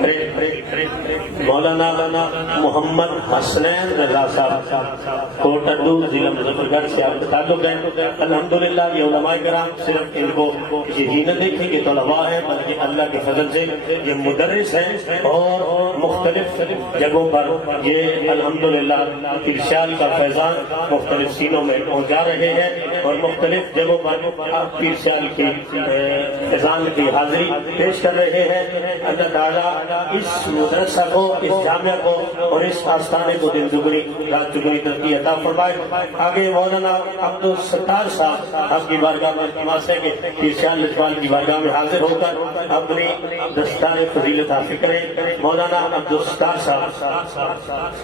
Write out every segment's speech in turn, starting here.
کرے۔ مولانا محمد حسنین رضا صاحب کوٹڈو ضلع مظفر گڑھ سے آپ کا تعلق ہے۔ الحمدللہ یہ علماء کرام صرف ان کو کسی ہی نہ دیکھیں کہ طلباء ہیں، بلکہ اللہ کے فضل سے یہ مدرس ہیں اور مختلف جگہوں پر یہ الحمدللہ ارشاد کا فیضان مختلف سینوں میں پہنچا رہے ہیں اور مختلف جگہوں پر ارشاد کی فیضان کی حاضری پیش کر رہے ہیں۔ اللہ تعالیٰ اس مدرسہ کو، اس جامعہ کو اور اس آستانے کو دن دگنی رات چگنی ترقی عطا فرمائے۔ آگے مولانا عبدالستار صاحب آپ کی بارگاہ میں التماس ہے کہ ارشاد لجپال کی بارگاہ میں حاضر ہو کر اپنی دستار فضیلت حاصل کریں۔ مولانا عبدالستار صاحب،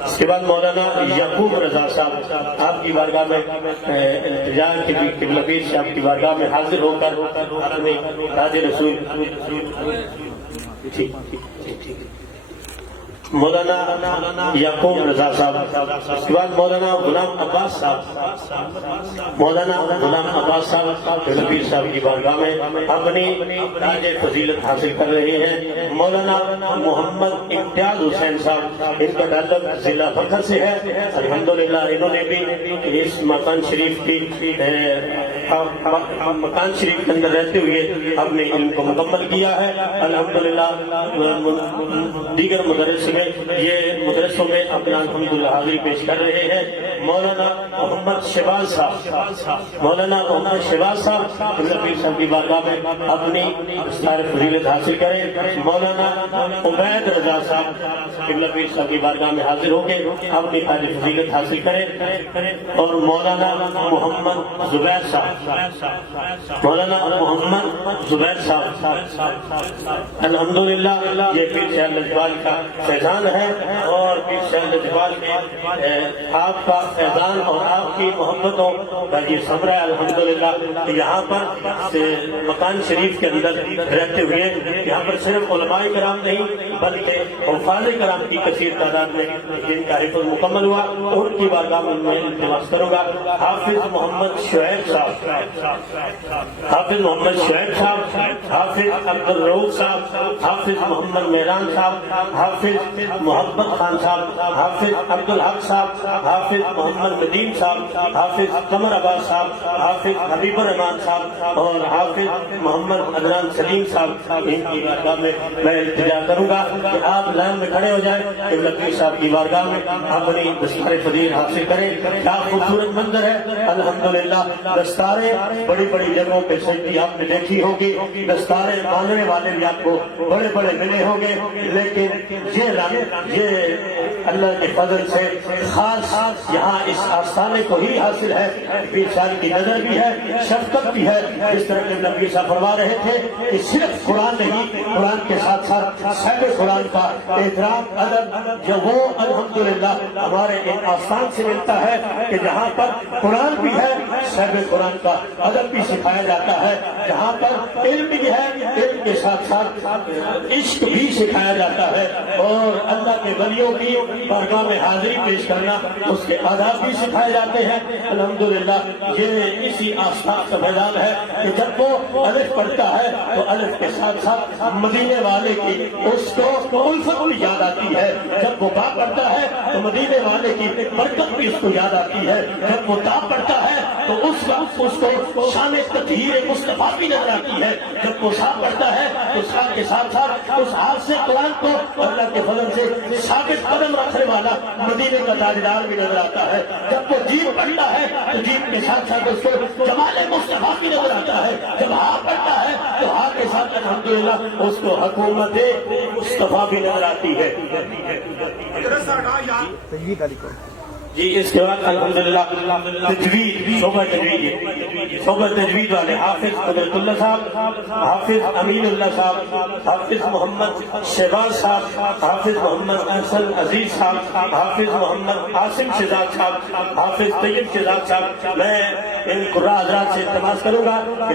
اس کے بعد مولانا یعقوب رضا صاحب آپ کی بارگاہ میں التجا قبلہ پیر صاحب کی بارگاہ میں حاضر ہو کر اپنے تاج رسول مولانا یعقوب رضا صاحب، اس کے بعد مولانا غلام عباس صاحب، مولانا غلام عباس صاحب قبلہ پیر صاحب کی بارگاہ میں اپنی تاج فضیلت حاصل کر رہے ہیں۔ مولانا محمد امتیاز حسین صاحب، ان کا تعلق ضلع فخر سے ہے۔ الحمدللہ انہوں نے بھی اس مکان شریف کی مکان شریف کے اندر رہتے ہوئے اپنے علم کو مکمل کیا ہے۔ الحمدللہ دیگر مدرس میں یہ مدرسوں میں اپنا الحمدللہ حاضری پیش کر رہے ہیں۔ مولانا محمد شہباز صاحب، مولانا محمد شہباز صاحب قبلہ پیر صاحب کی بارگاہ میں اپنی دستار فضیلت حاصل کریں۔ مولانا عبید رضا صاحب قبلہ پیر صاحب کی بارگاہ میں حاضر ہو کے اپنی تاج فضیلت حاصل کریں۔ اور مولانا محمد زبیر صاحب، مولانا محمد زبیر صاحب الحمدللہ یہ پیر صاحب لجپال کا فیضان ہے اور پیر صاحب لجپال کے آپ کا فیضان اور آپ کی محبتوں کا یہ ثمرہ ہے الحمدللہ۔ یہاں پر مکان شریف کے اندر رہتے ہوئے یہاں پر صرف علماء کرام نہیں بلکہ حفاظ کرام کی کثیر تعداد میں جن کا حفظ مکمل ہوا ان کی بارگاہ میں التماس کروں گا۔ حافظ محمد شعیب صاحب، حافظ محمد شعیب صاحب، حافظ عبدالرؤوف صاحب، حافظ محمد مہران صاحب، حافظ محمد خان صاحب، حافظ عبدالحق صاحب، حافظ محمد ندیم صاحب، حافظ قمر عباس صاحب، حافظ حبیب الرحمان صاحب اور حافظ محمد عدنان سلیم صاحب، ان کی بارگاہ میں میں التجا کروں گا کہ آپ لائن میں کھڑے ہو جائیں قبلہ پیر صاحب کی بارگاہ میں اپنی دستار فضیلت حاصل کریں۔ کیا خوبصورت منظر ہے الحمدللہ۔ دستاریں بڑی بڑی جگہوں پہ سجدی آپ نے دیکھی ہوگی، دستاریں باندھنے والے بھی آپ کو بڑے بڑے ملے ہوں گے، لیکن یہ رنگ یہ اللہ کے فضل سے خاص یہاں اس آستانے کو ہی حاصل ہے۔ پیر صاحب کی نظر بھی ہے، شفقت بھی ہے، جس طرح کہ نبی صاحب فرما رہے تھے کہ صرف قرآن نہیں، قرآن کے ساتھ ساتھ صاحب قرآن کا احترام ادب جو وہ الحمدللہ ہمارے ان آستان سے ملتا ہے کہ جہاں پر قرآن بھی ہے صاحب قرآن کا ادب بھی سکھایا جاتا ہے، جہاں پر علم بھی ہے علم کے ساتھ ساتھ عشق بھی سکھایا جاتا ہے اور اللہ کے ولیوں کی بارگاہ میں حاضری پیش کرنا اس کے آداب بھی سکھائے جاتے ہیں۔ الحمدللہ یہ اسی آستان کا فیضان ہے کہ جب وہ الف پڑھتا ہے تو الف کے ساتھ ساتھ مدینے والے کی اس کو الفت بھی یاد آتی ہے، جب وہ با پڑھتا ہے تو مدینے والے کی برکت بھی اس کو یاد آتی ہے، جب وہ تا پڑھتا ہے تو اس کو شان تطہیر مصطفیٰ بھی نظر آتی ہے، جب وہ سا پڑھتا ہے تو سا کے ساتھ ساتھ اس ہاتھ سے قرآن کو اللہ کے فضل سے ثابت قدم رکھنے والا مدینے کا تاجدار بھی نظر آتا ہے، جب وہ جیم پڑھتا ہے تو جیم کے ساتھ ساتھ اس کو جمال مصطفیٰ بھی نظر آتا ہے، جب ہاں پڑھتا ہے تو ہاں کے ساتھ الحمدللہ اس کو حکومت مصطفیٰ بھی نظر آتی ہے۔ جی اس کے بعد الحمدللہ تجوید صوبہ تجوید والے حافظ قدرت اللہ صاحب، حافظ امین اللہ صاحب، حافظ محمد شہباز صاحب، حافظ محمد احسن عزیز صاحب، حافظ محمد عاصم شہزاد صاحب، حافظ طیب شہزاد صاحب، میں ان قراء حضرات سے التماس کروں گا کہ